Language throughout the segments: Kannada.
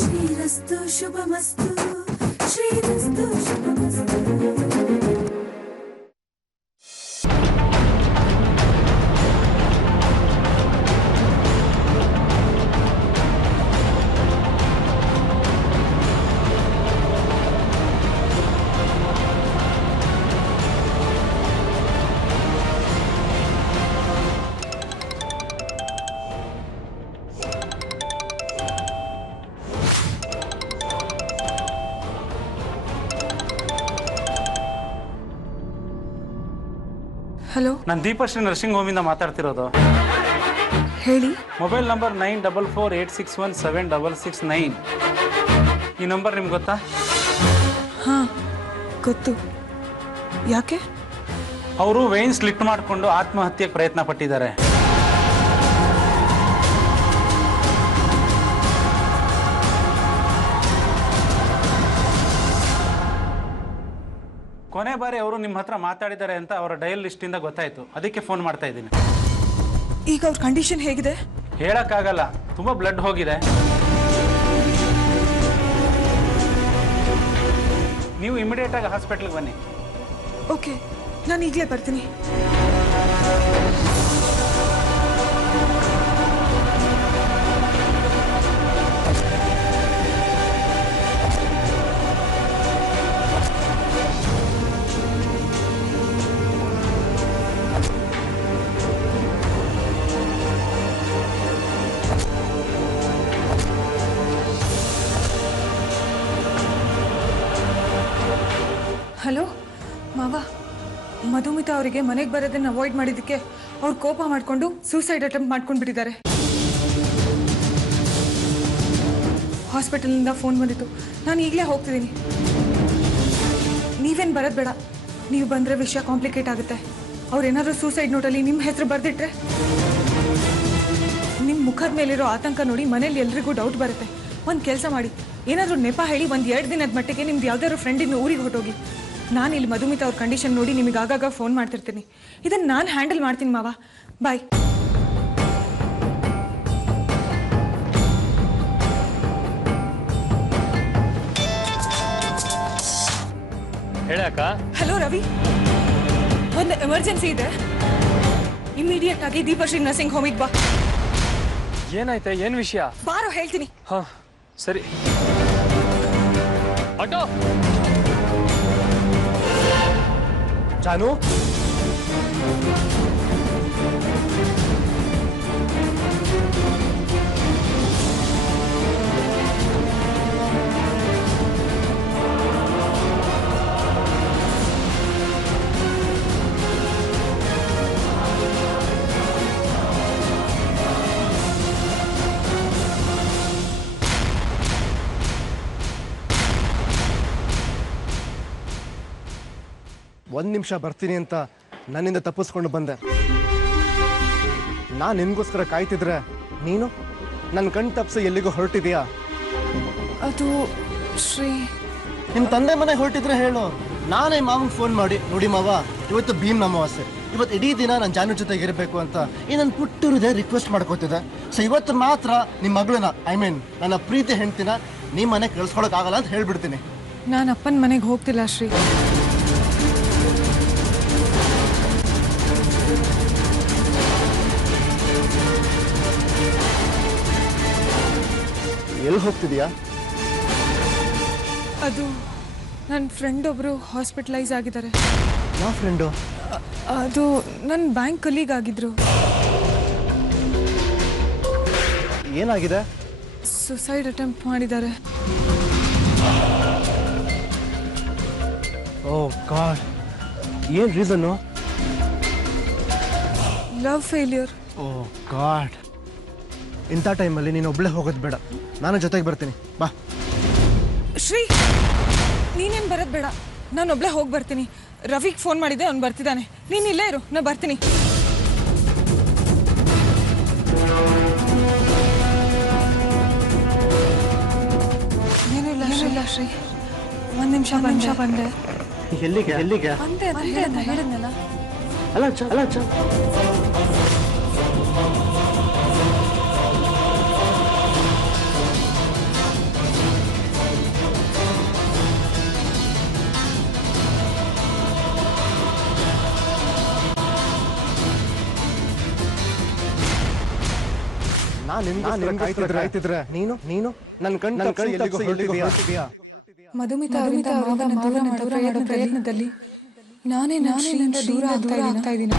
ಶ್ರೀರಸ್ತು ಶುಭಮಸ್ತು ಶ್ರೀರಸ್ತು ಶುಭಮಸ್ತು. ಹಲೋ, ನಾನು ದೀಪಶ್ರೀ ನರ್ಸಿಂಗ್ ಹೋಮಿಂದ ಮಾತಾಡ್ತಿರೋದು. ಹೇಳಿ. Mobile number 9448617669. ಈ ನಂಬರ್ ನಿಮ್ಗೆ ಗೊತ್ತಾ? ಹಾಂ ಗೊತ್ತು. ಯಾಕೆ? ಅವರು ವೇನ್ ಸ್ಲಿಟ್ ಮಾಡಿಕೊಂಡು ಆತ್ಮಹತ್ಯೆಗೆ ಪ್ರಯತ್ನ ಪಟ್ಟಿದ್ದಾರೆ. ಕೊನೆ ಬಾರಿ ಅವರು ನಿಮ್ಮ ಹತ್ರ ಮಾತಾಡಿದ್ದಾರೆ ಅಂತ ಅವರ ಡಯಲ್ ಲಿಸ್ಟಿಂದ ಗೊತ್ತಾಯ್ತು. ಅದಕ್ಕೆ ಫೋನ್ ಮಾಡ್ತಾ ಇದ್ದೀನಿ. ಈಗ ಅವ್ರ ಕಂಡೀಷನ್ ಹೇಗಿದೆ? ಹೇಳಕ್ಕಾಗಲ್ಲ, ತುಂಬಾ ಬ್ಲಡ್ ಹೋಗಿದೆ. ನೀವು ಇಮಿಡಿಯೇಟ್ ಆಗಿ ಹಾಸ್ಪಿಟಲ್ಗೆ ಬನ್ನಿ. ಓಕೆ, ನಾನು ಈಗಲೇ ಬರ್ತೀನಿ. ಹಲೋ ಮಾವ, ಮಧುಮಿತಾ ಅವರಿಗೆ ಮನೆಗೆ ಬರೋದನ್ನು ಅವಾಯ್ಡ್ ಮಾಡಿದ್ದಕ್ಕೆ ಅವ್ರು ಕೋಪ ಮಾಡಿಕೊಂಡು ಸೂಸೈಡ್ ಅಟೆಂಪ್ಟ್ ಮಾಡ್ಕೊಂಡ್ಬಿಟ್ಟಿದ್ದಾರೆ. ಹಾಸ್ಪಿಟಲಿಂದ ಫೋನ್ ಬಂದಿತ್ತು. ನಾನು ಈಗಲೇ ಹೋಗ್ತಿದ್ದೀನಿ. ನೀವೇನು ಬರೋದು ಬೇಡ. ನೀವು ಬಂದರೆ ವಿಷಯ ಕಾಂಪ್ಲಿಕೇಟ್ ಆಗುತ್ತೆ. ಅವ್ರೇನಾದರೂ ಸೂಸೈಡ್ ನೋಟಲ್ಲಿ ನಿಮ್ಮ ಹೆಸರು ಬರೆದಿಟ್ರೆ ನಿಮ್ಮ ಮುಖದ ಮೇಲಿರೋ ಆತಂಕ ನೋಡಿ ಮನೇಲಿ ಎಲ್ರಿಗೂ ಡೌಟ್ ಬರುತ್ತೆ. ಒಂದು ಕೆಲಸ ಮಾಡಿ, ಏನಾದರೂ ನೆಪ ಹೇಳಿ 1-2 ದಿನದ ಮಟ್ಟಿಗೆ ನಿಮ್ದು ಯಾವ್ದಾದ್ರು ಫ್ರೆಂಡಿನ ಊರಿಗೆ ಹೊರಟೋಗಿ. ನಾನು ಇಲ್ಲಿ ಮಧುಮಿತಾ ಅವ್ರ ಕಂಡೀಷನ್ ನೋಡಿ ನಿಮಗೆ ಆಗಾಗ ಫೋನ್ ಮಾಡ್ತಿರ್ತೀನಿ. ಇದನ್ನು ನಾನು ಹ್ಯಾಂಡಲ್ ಮಾಡ್ತೀನಿ ಮಾವ. ಬಾಯ್. ಹೇಳಕ್ಕ. ಹಲೋ ರವಿ, ಒಂದು ಎಮರ್ಜೆನ್ಸಿ ಇದೆ. ಇಮಿಡಿಯೇಟ್ ಆಗಿ ದೀಪಶ್ರೀ ನರ್ಸಿಂಗ್ ಹೋಮಿಗೆ ಬಾ. ಏನಾಯ್ತಾ? ಏನ್ ವಿಷಯ? ಬಾರೋ ಹೇಳ್ತೀನಿ. ಹಾ ಸರಿ. ಆಟೋ ಜಾನು, ಒಂದು ನಿಮಿಷ ಬರ್ತೀನಿ ಅಂತ ನನ್ನಿಂದ ತಪ್ಪಿಸ್ಕೊಂಡು ಬಂದೆ. ನಾನು ನಿನ್ಗೋಸ್ಕರ ಕಾಯ್ತಿದ್ರೆ ನೀನು ನನ್ನ ಕಣ್ ತಪ್ಪಿಸಿ ಎಲ್ಲಿಗೂ ಹೊರಟಿದೀಯಾ? ಅದು ಶ್ರೀ, ನಿಮ್ಮ ತಂದೆ ಮನೆಗೆ ಹೊರಟಿದ್ರೆ ಹೇಳು. ನಾನೇ ಮಾವನಿಗೆ ಫೋನ್ ಮಾಡಿ, ನೋಡಿ ಮಾವ, ಇವತ್ತು ಭೀಮ್ ಅಮಾವಾಸ್ಯೆ, ಇವತ್ತು ಇಡೀ ದಿನ ನನ್ನ ಜಾನು ಜೊತೆಗೆ ಇರಬೇಕು ಅಂತ ಈ ನನ್ನ ಪುಟ್ಟುರಿದೆ ರಿಕ್ವೆಸ್ಟ್ ಮಾಡ್ಕೋತಿದ್ದೆ. ಸೊ ಇವತ್ತು ಮಾತ್ರ ನಿಮ್ಮ ಮಗಳನ್ನ, ನನ್ನ ಪ್ರೀತಿ ಹೆಂಡ್ತಿನ ನಿಮ್ಮ ಮನೆಗೆ ಕಳ್ಸ್ಕೊಳಕ್ಕಾಗಲ್ಲ ಅಂತ ಹೇಳ್ಬಿಡ್ತೀನಿ. ನಾನು ಅಪ್ಪನ ಮನೆಗೆ ಹೋಗ್ತಿಲ್ಲ ಶ್ರೀ. ಎಲ್ಲಿ ಹೋಗ್ತಿದೀಯಾ? ಅದು ನನ್ನ ಫ್ರೆಂಡ್ ಒಬ್ಬರು ಹಾಸ್ಪಿಟಲೈಸ್ ಆಗಿದ್ದಾರೆ. ಯಾವ ಫ್ರೆಂಡು? ಅದು ನನ್ನ ಬ್ಯಾಂಕ್ ಕಲೀಗ್ ಆಗಿದ್ರು. ಏನಾಗಿದೆ? ಸುಸೈಡ್ ಅಟೆಂಪ್ಟ್ ಮಾಡಿದ್ದಾರೆ. ಓ ಗಾಡ್, ಏನು reason? Love failure. Oh god, ಇಂಥ ಟೈಮಲ್ಲಿ ನೀನು ಒಬ್ಬಳೇ ಹೋಗೋದು ಬೇಡ, ನಾನು ಜೊತೆಗೆ ಬರ್ತೀನಿ, ಬಾ. ಶ್ರೀ, ನೀನೇನು ಬರೋದು ಬೇಡ, ನಾನು ಒಬ್ಬಳೇ ಹೋಗಿ ಬರ್ತೀನಿ. ರವಿಗೆ ಫೋನ್ ಮಾಡಿದ್ದೆ, ಅವ್ನು ಬರ್ತಿದ್ದಾನೆ. ನೀನು ಇಲ್ಲೇ ಇರು, ನಾನು ಬರ್ತೀನಿ. ಏನಿಲ್ಲ ಶ್ರೀ, ಒಂದು ನಿಮಿಷ ಬಂದೆ. ಎಲ್ಲಿಗೆ ಬಂದೆ ಅಂತ ಹೇಳಿದ್ನಲ್ಲ. ಅಲ್ಲ ನಾನು ಕಾಯ್ತಿದ್ರೆ ನೀನು ನೀನು ನನ್ನ ಕಣ್ಣು ಹೊರಟಿದ್ಯಾ? ಮಧುಮಿತಾ ಅವರಿಂದ ಮಾವನ ದೂರ ಮಾಡೋ ಪ್ರಯತ್ನದಲ್ಲಿ ನಾನೇ ದೂರ ಆಗ್ತಾ ಇದ್ದೀನಿ.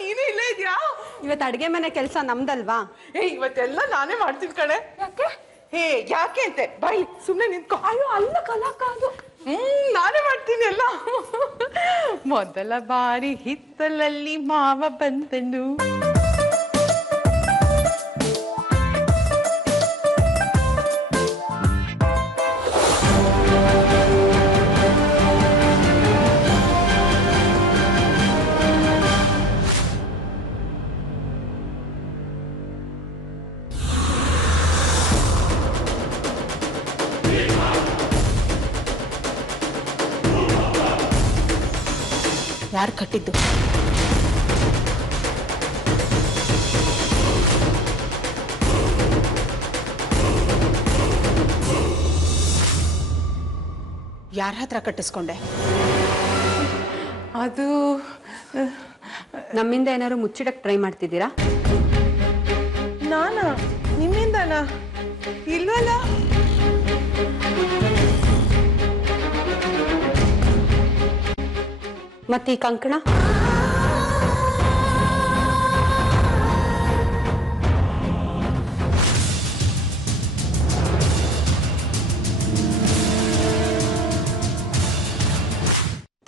ನೀನೇ ಇಲ್ಲೇ ಇದ್ಯಾ? ಇವತ್ತು ಅಡ್ಗೆ ಮನೆ ಕೆಲಸ ನಮ್ದಲ್ವಾ? ಇವತ್ತೆಲ್ಲ ನಾನೇ ಮಾಡ್ತೀನಿ ಕಣೆ. ಯಾಕೆ ಅಂತೆ ಬಾಯಿ ಸುಮ್ಮನೆ ನಿಂತ್ಕೊ. ಅಯ್ಯೋ ಅಲ್ಲ ಕಲಾಕ ಅದು. ನಾನೇ ಮಾಡ್ತೀನಿ ಎಲ್ಲ. ಮೊದಲ ಬಾರಿ ಹಿತ್ತಲಲ್ಲಿ ಮಾವ ಬಂದನು. ಯಾರು ಕಟ್ಟಿದ್ದು? ಯಾರ ಹತ್ರ ಕಟ್ಟಿಸ್ಕೊಂಡೆ? ಅದು ನಮ್ಮಿಂದ ಏನಾದ್ರು ಮುಚ್ಚಿಡಕ್ ಟ್ರೈ ಮಾಡ್ತಿದ್ದೀರಾ? ನಾನಾ? ನಿಮ್ಮಿಂದನಾ? ಇಲ್ವಲ್ಲ. ಮತ್ತೆ ಈ ಕಂಕಣ?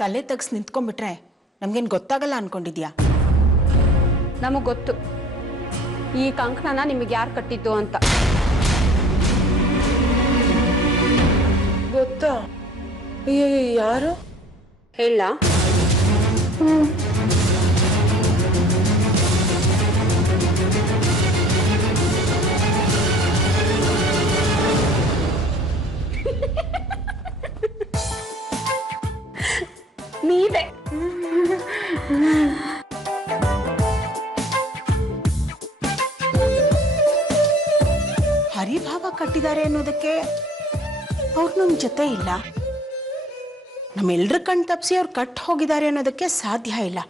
ತಲೆ ತಗ್ಸ್ ನಿಂತ್ಕೊಂಡ್ಬಿಟ್ರೆ ನಮ್ಗೇನು ಗೊತ್ತಾಗಲ್ಲ ಅನ್ಕೊಂಡಿದ್ಯಾ? ನಮಗ್ ಗೊತ್ತು ಈ ಕಂಕಣನ ನಿಮಗೆ ಯಾರು ಕಟ್ಟಿದ್ದು ಅಂತ. ಗೊತ್ತಾ? ಯಾರು? ಹೇಳ? ನೀವೇ. ಹರಿಭಾವ ಕಟ್ಟಿದ್ದಾರೆ ಅನ್ನೋದಕ್ಕೆ ಅವ್ರು ನಮ್ಮ ಜೊತೆ ಇಲ್ಲ. ನಮ್ಮೆಲ್ರ ಕಣ್ ತಪ್ಪಿಸಿ ಅವ್ರು ಕಟ್ ಹೋಗಿದ್ದಾರೆ ಅನ್ನೋದಕ್ಕೆ ಸಾಧ್ಯ ಇಲ್ಲ.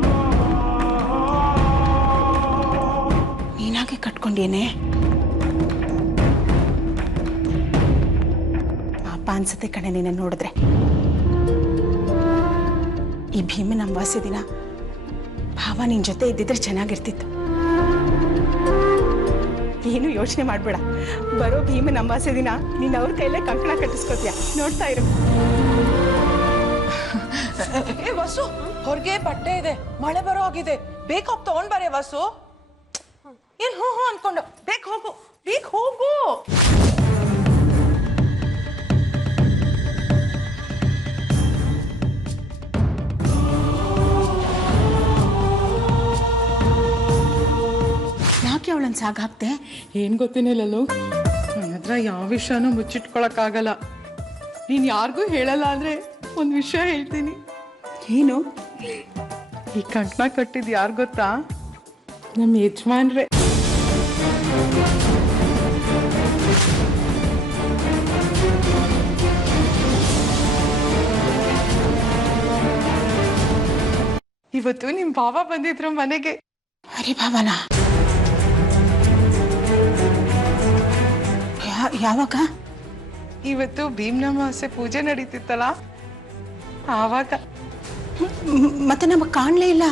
ನೀನಾಗೆ ಕಟ್ಕೊಂಡೇನೆ ಪಾಪ ಅನ್ಸತ್ತೆ ಕಣೆ ನೀನ ನೋಡಿದ್ರೆ. ಈ ಭೀಮನ ಅಮಾವಾಸ್ಯೆ ದಿನ ಭಾವ ನಿನ್ ಜೊತೆ ಇದ್ದಿದ್ರೆ ಚೆನ್ನಾಗಿರ್ತಿತ್ತು. ಏನು ಯೋಚನೆ ಮಾಡ್ಬೇಡ, ಬರೋ ಭೀಮನ ಅಮಾವಾಸ್ಯೆ ದಿನ ನೀನ್ ಅವ್ರ ಕೈಲೇ ಕಂಕಣ ಕಟ್ಟಿಸ್ಕೋತೀಯ, ನೋಡ್ತಾ ಇರು. ವಸು, ಹೊರಗೆ ಬಟ್ಟೆ ಇದೆ, ಮಳೆ ಬರೋ ಆಗಿದೆ, ಬೇಗ ಹೋಗಿ ತಗೊಂಡ್ ಬರೇ ವಸು. ಏನ್ ಹೂ ಹೂ ಅನ್ಕೊಂಡು ಬೇಗ ಹೋಗು, ಬೇಗ ಹೋಗು. ಯಾಕೆ ಅವಳನ್ನ ಸಾಗಾಕ್ತೆ? ಏನ್ ಗೊತ್ತೇನಿಲ್ಲಲ್ಲೂ, ನನ್ನ ಹತ್ರ ಯಾವ ವಿಷಯನೂ ಮುಚ್ಚಿಟ್ಕೊಳಕ್ಕಾಗಲ್ಲ. ನೀನ್ ಯಾರಿಗೂ ಹೇಳಲ್ಲ ಅಂದ್ರೆ ಒಂದ್ ವಿಷಯ ಹೇಳ್ತೀನಿ. ಏನು? ಈ ಕಂಕಣ ಕಟ್ಟಿದ್ ಯಾರು ಗೊತ್ತಾ? ನಮ್ಮ ಯಜಮಾನ್ರೆ. ಇವತ್ತು ನಿಮ್ ಭಾವ ಬಂದಿದ್ರು ಮನೆಗೆ. ಅರೆ ಭಾವನಾ? ಯಾವಾಗ? ಇವತ್ತು ಭೀಮನಮಾಸೆ ಪೂಜೆ ನಡೀತಿತ್ತಲ್ಲ ಆವಾಗ. ಮತ್ತೆ ನಮಗ್ ಕಾಣ್ಲೇ ಇಲ್ಲ.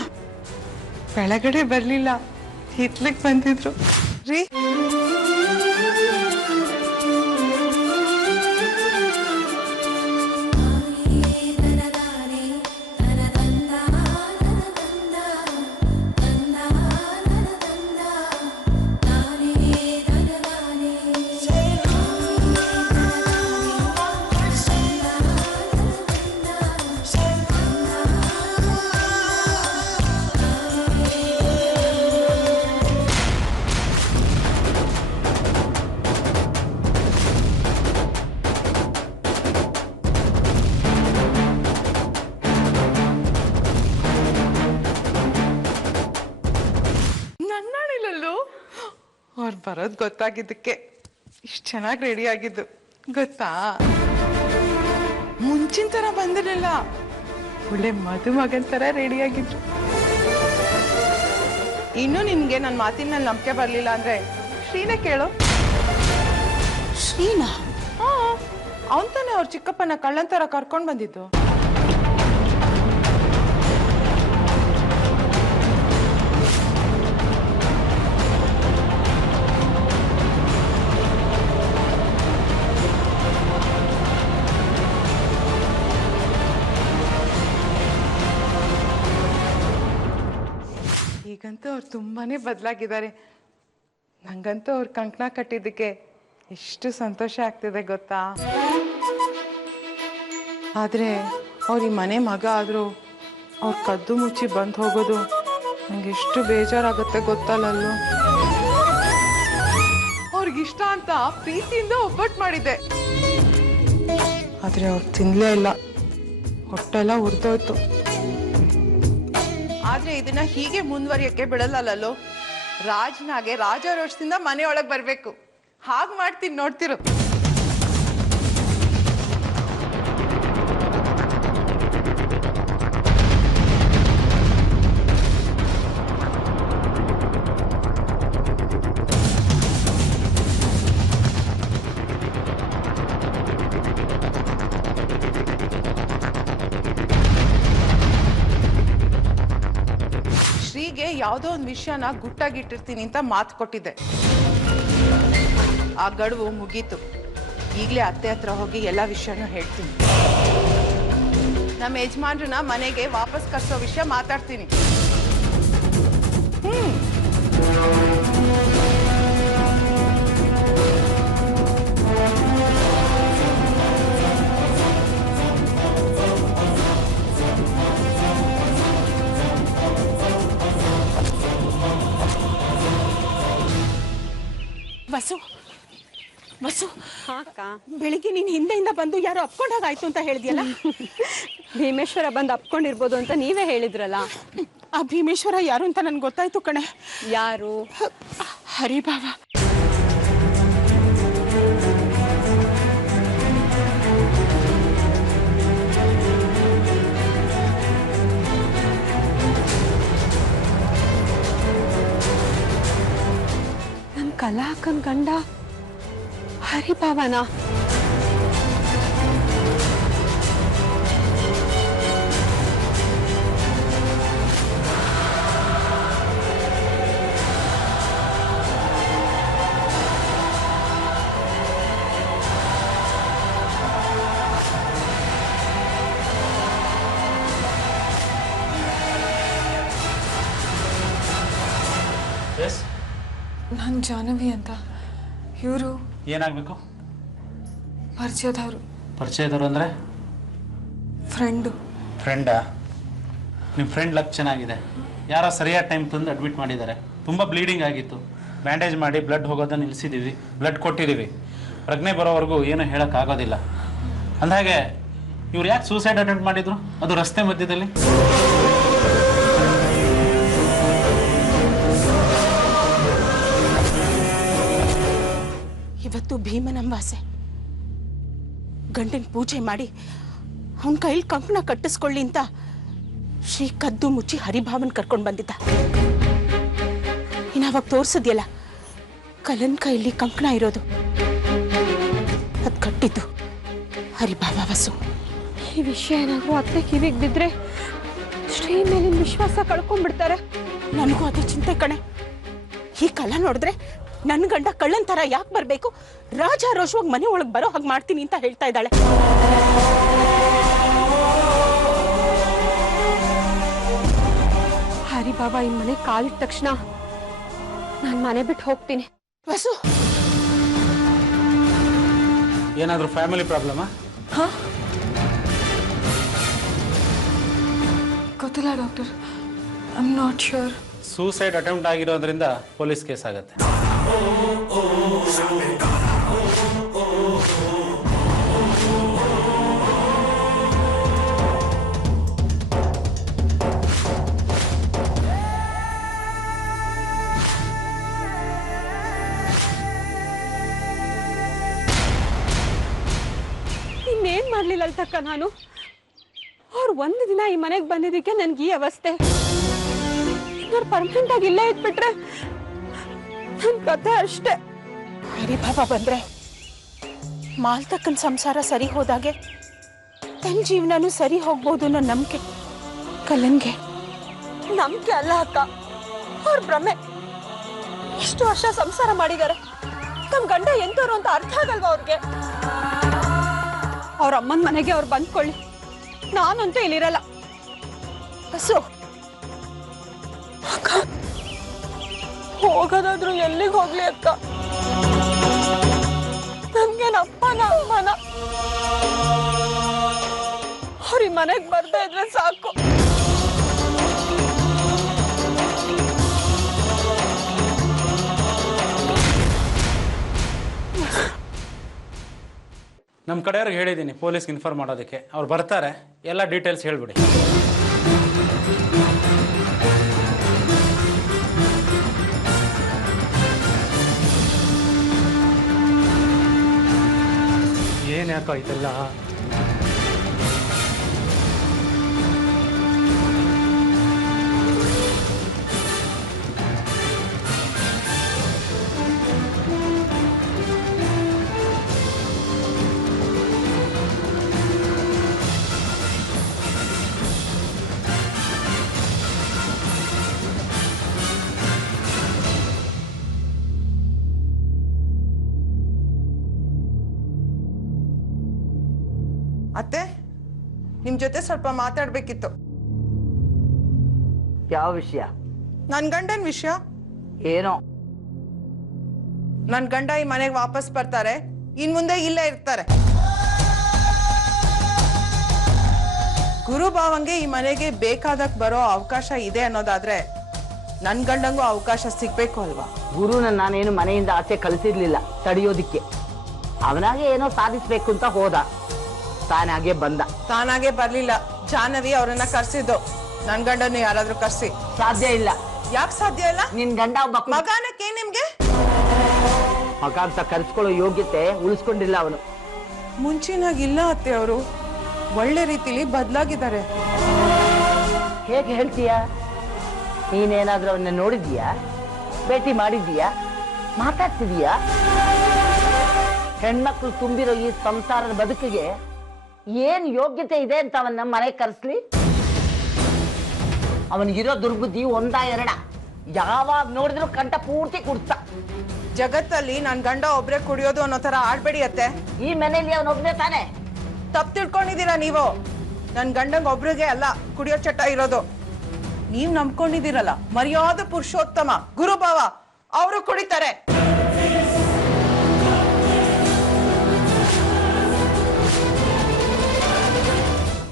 ಬೆಳಗಡೆ ಬರ್ಲಿಲ್ಲ, ಹಿತ್ಲಿಕ್ ಬಂದಿದ್ರು ರೀ. ಅವ್ರು ಬರೋದು ಗೊತ್ತಾಗಿದ್ದಕ್ಕೆ ಇಷ್ಟು ಚೆನ್ನಾಗಿ ರೆಡಿ ಆಗಿದ್ದು ಗೊತ್ತಾ? ಮುಂಚಿನ ಥರ ಬಂದಿರಲಿಲ್ಲ, ಒಳ್ಳೆ ಮದುಮಗನ ಥರ ರೆಡಿ ಆಗಿದ್ರು. ಇನ್ನು ನಿನ್ಗೆ ನನ್ನ ಮಾತಿನ ಮೇಲೆ ನಂಬಿಕೆ ಬರಲಿಲ್ಲ ಅಂದ್ರೆ ಶ್ರೀನೇ ಕೇಳು. ಶ್ರೀನಾ? ಹಾ, ಅವನ್ ತಾನೇ ಅವ್ರ ಚಿಕ್ಕಪ್ಪನ ಕಳ್ಳನ್ ಥರ ಕರ್ಕೊಂಡು ಬಂದಿದ್ದು. ಈಗಂತೂ ಅವ್ರು ತುಂಬಾನೇ ಬದಲಾಗಿದ್ದಾರೆ. ನಂಗಂತೂ ಅವ್ರ ಕಂಕಣ ಕಟ್ಟಿದ್ದಕ್ಕೆ ಎಷ್ಟು ಸಂತೋಷ ಆಗ್ತಿದೆ ಗೊತ್ತಾ? ಆದ್ರೆ ಅವ್ರ ಈ ಮನೆ ಮಗ ಆದ್ರೂ ಅವ್ರ ಕದ್ದು ಮುಚ್ಚಿ ಬಂದು ಹೋಗೋದು ನಂಗೆ ಎಷ್ಟು ಬೇಜಾರಾಗುತ್ತೆ ಗೊತ್ತಲ್ಲಲ್ಲೂ. ಅವ್ರಿಗಿಷ್ಟ ಅಂತ ಪ್ರೀತಿಯಿಂದ ಒಬ್ಬಟ್ಟು ಮಾಡಿದ್ದೆ, ಆದ್ರೆ ಅವ್ರು ತಿನ್ಲೇ ಇಲ್ಲ, ಹೊಟ್ಟೆಲ್ಲ ಉರ್ದೋಯ್ತು. ಆದ್ರೆ ಇದನ್ನ ಹೀಗೆ ಮುಂದುವರಿಯಕ್ಕೆ ಬಿಡಲ್ಲಲ್ಲೋ. ರಾಜ್ನಾಗೆ ರಾಜಾರೋಷದಿಂದ ಮನೆಯೊಳಗೆ ಬರ್ಬೇಕು. ಹಾಗೆ ಮಾಡ್ತೀನಿ, ನೋಡ್ತಿರು. ಶ್ರೀಗೆ ಯಾವುದೋ ಒಂದು ವಿಷಯನ ಗುಟ್ಟಾಗಿಟ್ಟಿರ್ತೀನಿ ಅಂತ ಮಾತು ಕೊಟ್ಟಿದ್ದೆ. ಆ ಗಡುವು ಮುಗೀತು. ಈಗಲೇ ಅತ್ತೆ ಹತ್ರ ಹೋಗಿ ಎಲ್ಲ ವಿಷಯನೂ ಹೇಳ್ತೀನಿ. ನಮ್ಮ ಯಜಮಾನ್ರನ್ನ ಮನೆಗೆ ವಾಪಸ್ ಕರ್ಸೋ ವಿಷಯ ಮಾತಾಡ್ತೀನಿ. ವಸು, ವಸು, ಅಕ್ಕ, ಬೆಳಿಗ್ಗೆ ನೀನ್ ಹಿಂದೆಯಿಂದ ಬಂದು ಯಾರೋ ಅಪ್ಕೊಂಡಾಗಾಯ್ತು ಅಂತ ಹೇಳಿದ್ಯಲ್ಲ? ಭೀಮೇಶ್ವರ ಬಂದು ಅಪ್ಕೊಂಡಿರ್ಬೋದು ಅಂತ ನೀವೇ ಹೇಳಿದ್ರಲ್ಲ. ಆ ಭೀಮೇಶ್ವರ ಯಾರು ಅಂತ ನನ್ಗೆ ಗೊತ್ತಾಯ್ತು ಕಣೆ. ಯಾರು? ಹರಿಭಾವ. ನನ್ ಕಲಾ ಅಕ್ಕನ್ ಗಂಡ ಹರಿಭಾವನ? ಎಸ್, ನಾನು ಜಾಹ್ನವಿ ಅಂತ. ಇವರು ಏನಾಗಬೇಕು? ಪರಿಚಯದವರು. ಪರಿಚಯದವರು ಅಂದರೆ? ಫ್ರೆಂಡು. ಫ್ರೆಂಡಾ? ನಿಮ್ಮ ಫ್ರೆಂಡ್ ಲಕ್ ಚೆನ್ನಾಗಿದೆ. ಯಾರೋ ಸರಿಯಾದ ಟೈಮ್ ತಂದು ಅಡ್ಮಿಟ್ ಮಾಡಿದ್ದಾರೆ. ತುಂಬ ಬ್ಲೀಡಿಂಗ್ ಆಗಿತ್ತು. ಬ್ಯಾಂಡೇಜ್ ಮಾಡಿ ಬ್ಲಡ್ ಹೋಗೋದನ್ನು ನಿಲ್ಲಿಸಿದ್ದೀವಿ, ಬ್ಲಡ್ ಕೊಟ್ಟಿದ್ದೀವಿ. ಪ್ರಜ್ಞೆ ಬರೋವರೆಗೂ ಏನೂ ಹೇಳೋಕ್ಕಾಗೋದಿಲ್ಲ. ಅಂದಹಾಗೆ ಇವ್ರು ಯಾಕೆ ಸೂಸೈಡ್ ಅಟೆಂಪ್ಟ್ ಮಾಡಿದ್ರು? ಅದು ರಸ್ತೆ ಮಧ್ಯದಲ್ಲಿ. ಇವತ್ತು ಭೀಮನ ಅಮಾವಾಸ್ಯೆ. ಗಂಡನ ಪೂಜೆ ಮಾಡಿ ಅವನ ಕೈಲಿ ಕಂಕಣ ಕಟ್ಟಿಸ್ಕೊಳ್ಳಿ ಅಂತ ಶ್ರೀ ಕದ್ದು ಮುಚ್ಚಿ ಹರಿಭಾವನ್ ಕರ್ಕೊಂಡು ಬಂದಿದ್ದ. ಇನ್ನಾವಾಗ ತೋರ್ಸದ್ಯಲ್ಲ ಕಲನ್ ಕೈಲಿ ಕಂಕಣ ಇರೋದು, ಅದ್ ಕಟ್ಟಿದ್ದು ಹರಿಭಾವ. ವಸು, ಈ ವಿಷಯ ಏನಾದ್ರೂ ಅತ್ತೆ ಕಿವಿಗೆ ಬಿದ್ರೆ ಶ್ರೀ ಮೇಲಿನ ವಿಶ್ವಾಸ ಕಳ್ಕೊಂಡ್ಬಿಡ್ತಾರೆ. ನನಗೂ ಅದೇ ಚಿಂತೆ ಕಣೆ. ಈ ಕಲ ನೋಡಿದ್ರೆ ನನ್ನ ಗಂಡ ಕಳ್ಳನ್ ತರ ಯಾಕೆ ಬರ್ಬೇಕು, ರಾಜಾರೋಷವಾಗಿ ಮನೆ ಒಳಗೆ ಬರೋ ಹಾಗೆ ಮಾಡ್ತೀನಿ ಅಂತ ಹೇಳ್ತಾ ಇದ್ದಾಳೆ. ಹರಿಬಾಬಾ ಈ ಮನೆ ಕಾಲಿಟ್ಟ ತಕ್ಷಣ ನಾನು ಮನೆ ಬಿಟ್ಟು ಹೋಗ್ತೀನಿ. ವಸು, ಏನಾದರೂ ಫ್ಯಾಮಿಲಿ ಪ್ರಾಬ್ಲಮಾ? ಹಾಂ, ಗೊತ್ತಿಲ್ಲ doctor, I am not sure. Suicide attempt ಆಗಿರೋದ್ರಿಂದ ಪೊಲೀಸ್ ಕೇಸ್ ಆಗುತ್ತೆ. ಮಾಡ್ಲಿಲ್ಲ ತಕ್ಕ ನಾನು. ಅವ್ರು ಒಂದು ದಿನ ಈ ಮನೆಗೆ ಬಂದಿದ್ದಕ್ಕೆ ನನ್ಗೆ ಈ ಅವಸ್ಥೆ. ಅವ್ರು ಪರ್ಮನೆಂಟ್ ಆಗಿ ಇಲ್ಲೇ ಇದ್ಬಿಟ್ರೆ ನನ್ ಕಥೆ ಅಷ್ಟೇ. ಮೇರಿ ಬಾಬಾ ಬಂದ್ರೆ ಮಾಲ್ತಕ್ಕನ ಸಂಸಾರ ಸರಿ ಹೋದಾಗೆ ತನ್ನ ಜೀವನನೂ ಸರಿ ಹೋಗ್ಬೋದು ಅನ್ನೋ ನಂಬಿಕೆ ಕಲ್ಲನ್ಗೆ. ನಂಬಿಕೆ ಅಲ್ಲ ಅಕ್ಕ, ಅವ್ರ ಭ್ರಮೆ. ಇಷ್ಟು ವರ್ಷ ಸಂಸಾರ ಮಾಡಿದ್ದಾರೆ, ತಮ್ಮ ಗಂಡ ಎಂತವ್ರು ಅಂತ ಅರ್ಥ ಆಗಲ್ವಾ ಅವ್ರಿಗೆ? ಅವ್ರ ಅಮ್ಮನ ಮನೆಗೆ ಅವ್ರು ಬಂದ್ಕೊಳ್ಳಿ, ನಾನಂತೂ ಇಲ್ಲಿರಲ್ಲ. ಬಸ್ಸು ಅಕ್ಕ, ಹೋಗೋದಾದ್ರು ಎಲ್ಲಿಗೆ ಹೋಗ್ಲಿ ಅಕ್ಕ? ನನ್ಗೇನಪ್ಪನ ಅಮ್ಮನ ಅವ್ರ ಈ ಮನೆಗೆ ಬರ್ತಾ ಇದ್ರೆ ಸಾಕು. ನಮ್ಮ ಕಡೆಯವ್ರಿಗೆ ಹೇಳಿದ್ದೀನಿ ಪೊಲೀಸ್ಗೆ ಇನ್ಫಾರ್ಮ್ ಮಾಡೋದಕ್ಕೆ. ಅವ್ರು ಬರ್ತಾರೆ, ಎಲ್ಲ ಡೀಟೇಲ್ಸ್ ಹೇಳ್ಬಿಡಿ. ಏನು ಯಾಕೋ ಇದೆಲ್ಲ? ಅತ್ತೆ, ನಿಮ್ ಜೊತೆ ಸ್ವಲ್ಪ ಮಾತಾಡ್ಬೇಕಿತ್ತು. ಯಾವ ವಿಷಯ? ನನ್ ಗಂಡನ್ ವಿಷಯ. ಏನೋ ನನ್ ಗಂಡ ಈ ಮನೆಗೆ ವಾಪಸ್ ಬರ್ತಾರೆ, ಇನ್ ಮುಂದೆ ಇಲ್ಲೇ ಇರ್ತಾರೆ. ಗುರುಭಾವಂಗೆ ಈ ಮನೆಗೆ ಬೇಕಾದಕ್ ಬರೋ ಅವಕಾಶ ಇದೆ ಅನ್ನೋದಾದ್ರೆ ನನ್ ಗಂಡಂಗೂ ಅವಕಾಶ ಸಿಗ್ಬೇಕು ಅಲ್ವಾ? ಗುರುನ ನಾನೇನು ಮನೆಯಿಂದ ಆಚೆ ಕಳಿಸಿರ್ಲಿಲ್ಲ ತಡೆಯೋದಿಕ್ಕೆ. ಅವನಾಗೆ ಏನೋ ಸಾಧಿಸ್ಬೇಕು ಅಂತ ಹೋದ, ತಾನಾಗೆ ಬಂದ. ತಾನಾಗೆ ಬರ್ಲಿಲ್ಲ, ಜಾಹ್ನವಿ ಅವ್ರನ್ನ ಕರ್ಸಿದ್ದು. ನನ್ ಗಂಡನ್ನು ಯಾರಾದ್ರೂ ಕರ್ಸಿ. ಸಾಧ್ಯ ಇಲ್ಲ. ಯಾಕೆ ಸಾಧ್ಯ ಇಲ್ಲ? ನಿನ್ ಗಂಡ ಒಬ್ಬ ಮಗಾನಕ್ಕೆ ನಿಮ್ಗೆ ಮಗ ಅಂತ ಕರ್ಸ್ಕೊಳ್ಳೋ ಯೋಗ್ಯತೆ ಉಳಿಸ್ಕೊಂಡಿಲ್ಲ ಅವನು. ಮುಂಚಿನಾಗಿಲ್ಲ ಅತ್ತೆ, ಅವರು ಒಳ್ಳೆ ರೀತಿಲಿ ಬದಲಾಗಿದ್ದಾರೆ. ಹೇಗೆ ಹೇಳ್ತೀಯ? ನೀನೇನಾದ್ರೂ ಅವನ್ನ ನೋಡಿದೀಯಾ? ಭೇಟಿ ಮಾಡಿದೀಯಾ? ಮಾತಾಡ್ತಿದೀಯಾ? ಹೆಣ್ಮಕ್ಳು ತುಂಬಿರೋ ಈ ಸಂಸಾರದ ಬದುಕಿಗೆ ಏನ್ ಯೋಗ್ಯತೆ ಇದೆ ಅಂತ ಅವನ್ನ ಮನೆ ಕರೆಸ್ಲಿ? ಅವನಿಗಿರೋ ದುರ್ಬುದ್ಧಿ ಒಂದ ಎರಡ, ಯಾವಾಗ ನೋಡಿದ್ರು ಕಂಠ ಪೂರ್ತಿ ಕುಡ್ತ. ಜಗತ್ತಲ್ಲಿ ನನ್ ಗಂಡ ಒಬ್ರೆ ಕುಡಿಯೋದು ಅನ್ನೋ ತರ ಆಡ್ಬೇಡಿ ಅತ್ತೆ. ಈ ಮನೆಯಲ್ಲಿ ಅವನೊಬ್ನೇ ತಾನೆ. ತಪ್ಪು ತಿಳ್ಕೊಂಡಿದ್ದೀರಾ ನೀವು. ನನ್ ಗಂಡಂಗ್ ಒಬ್ರಿಗೆ ಅಲ್ಲ ಕುಡಿಯೋ ಚಟ ಇರೋದು. ನೀವ್ ನಂಬ್ಕೊಂಡಿದ್ದೀರಲ್ಲ ಮರ್ಯಾದ ಪುರುಷೋತ್ತಮ ಗುರುಭಾವ, ಅವರು ಕುಡಿತಾರೆ.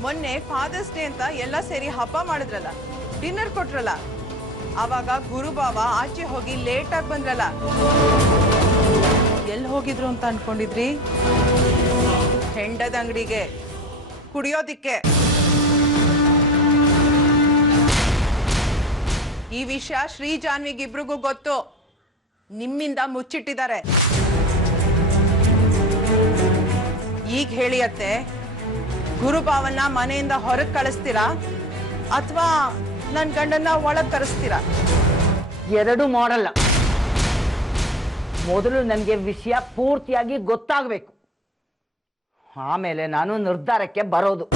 ಮೊನ್ನೆ ಫಾದರ್ಸ್ ಡೇ ಅಂತ ಎಲ್ಲ ಸೇರಿ ಹಬ್ಬ ಮಾಡಿದ್ರಲ್ಲ, ಡಿನ್ನರ್ ಕೊಟ್ರಲ್ಲ, ಆವಾಗ ಗುರುಭಾವ ಆಚೆ ಹೋಗಿ ಲೇಟ್ ಆಗಿ ಬಂದ್ರಲ್ಲ. ಎಲ್ಲಿ ಹೋಗಿದ್ರು ಅಂತ ಅನ್ಕೊಂಡಿದ್ರಿ? ಹೆಂಡದ ಅಂಗಡಿಗೆ ಕುಡಿಯೋದಿಕ್ಕೆ. ಈ ವಿಷಯ ಶ್ರೀ ಜಾನ್ವಿಗಿಬ್ರಿಗೂ ಗೊತ್ತು, ನಿಮ್ಮಿಂದ ಮುಚ್ಚಿಟ್ಟಿದ್ದಾರೆ. ಈಗ ಹೇಳಿಯತ್ತೆ, ಗುರುಭಾವನ್ನ ಮನೆಯಿಂದ ಹೊರಗೆ ಕಳಿಸ್ತೀರಾ ಅಥವಾ ನನ್ ಗಂಡನ್ನ ಒಳಗ್ ಕರೆಸ್ತೀರಾ? ಎರಡು ಮಾಡಲ್ಲ. ಮೊದಲು ನನಗೆ ವಿಷಯ ಪೂರ್ತಿಯಾಗಿ ಗೊತ್ತಾಗಬೇಕು, ಆಮೇಲೆ ನಾನು ನಿರ್ಧಾರಕ್ಕೆ ಬರೋದು.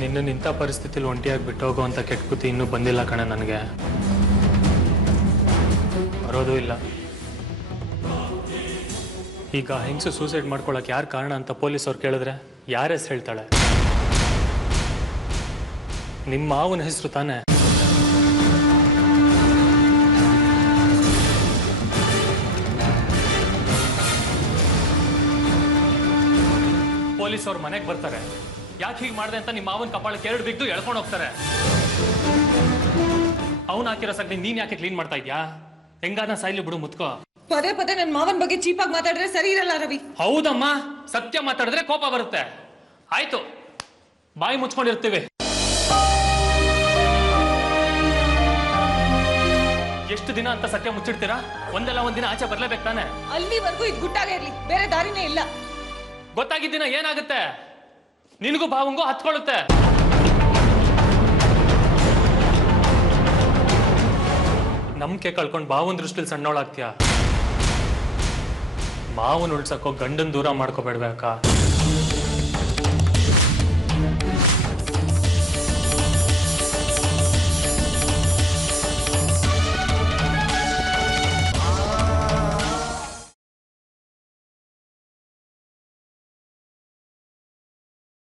ನಿನ್ನ ಇಂಥ ಪರಿಸ್ಥಿತಿಲಿ ಒಂಟಿಯಾಗಿ ಬಿಟ್ಟು ಹೋಗುವಂಥ ಕೆಟ್ಟ ಬುದ್ಧಿ ಇನ್ನೂ ಬಂದಿಲ್ಲ ಕಣೆ ನನಗೆ. ಬರೋದು ಇಲ್ಲ. ಈಗ ಹೆಂಗಸು ಸೂಸೈಡ್ ಮಾಡ್ಕೊಳಕ್ಕೆ ಯಾರು ಕಾರಣ ಅಂತ ಪೊಲೀಸವ್ರು ಕೇಳಿದ್ರೆ ಯಾರ ಹೆಸರು ಹೇಳ್ತಾಳೆ? ನಿಮ್ಮ ಮಾವನ ಹೆಸರು ತಾನೆ. ಪೊಲೀಸವ್ರು ಮನೆಗೆ ಬರ್ತಾರೆ, ಯಾಕೆ ಹೀಗೆ ಮಾಡಿದೆ ಅಂತ ನಿಮ್ಮ ಮಾವನ ಕಪಾಳಕ್ಕೆ ಎರಡು ಬಿದ್ದು ಎಳ್ಕೊಂಡು ಹೋಗ್ತಾರೆ. ಅವ್ನು ಹಾಕಿರೋ ಸಗಣಿ ನೀನ್ ಯಾಕೆ ಕ್ಲೀನ್ ಮಾಡ್ತಾ ಇದ್ಯಾ? ಹೆಂಗಾನ ಸಾಯ್ಲಿ ಬಿಡು, ಮುತ್ಕೋ. ಪದೇ ಪದೇ ನನ್ನ ಮಾವನ ಬಗ್ಗೆ ಚೀಪಾಗಿ ಮಾತಾಡಿದ್ರೆ ಸರಿ ಇರಲ್ಲ ರವಿ. ಹೌದಮ್ಮ, ಸತ್ಯ ಮಾತಾಡಿದ್ರೆ ಕೋಪ ಬರುತ್ತೆ. ಆಯ್ತು, ಬಾಯಿ ಮುಚ್ಕೊಂಡಿರ್ತೀವಿ. ಎಷ್ಟು ದಿನ ಅಂತ ಸತ್ಯ ಮುಚ್ಚಿಡ್ತೀರಾ? ಒಂದಲ್ಲ ಒಂದಿನ ಆಚೆ ಬರ್ಲೇಬೇಕು ತಾನೆ. ಅಲ್ಲಿವರೆಗೂ ಇದು ಗುಟ್ಟಾಗೇ ಇರ್ಲಿ, ಬೇರೆ ದಾರಿನೇ ಇಲ್ಲ. ಗೊತ್ತಾಗಿದ್ದಿನ ಏನಾಗುತ್ತೆ? ನಿನಗೂ ಭಾವಂಗೂ ಹತ್ಕೊಳ್ಳುತ್ತೆ. ನಂಬಿಕೆ ಕಳ್ಕೊಂಡು ಭಾವನ್ ದೃಷ್ಟಿಲಿ ಸಣ್ಣವಳಾಗ್ತೀಯ. ಮಾವನ್ ಉಳ್ಸಕ್ಕೋ ಗಂಡನ್ ದೂರ ಮಾಡ್ಕೋಬೇಡ್ಬೇಕಾ?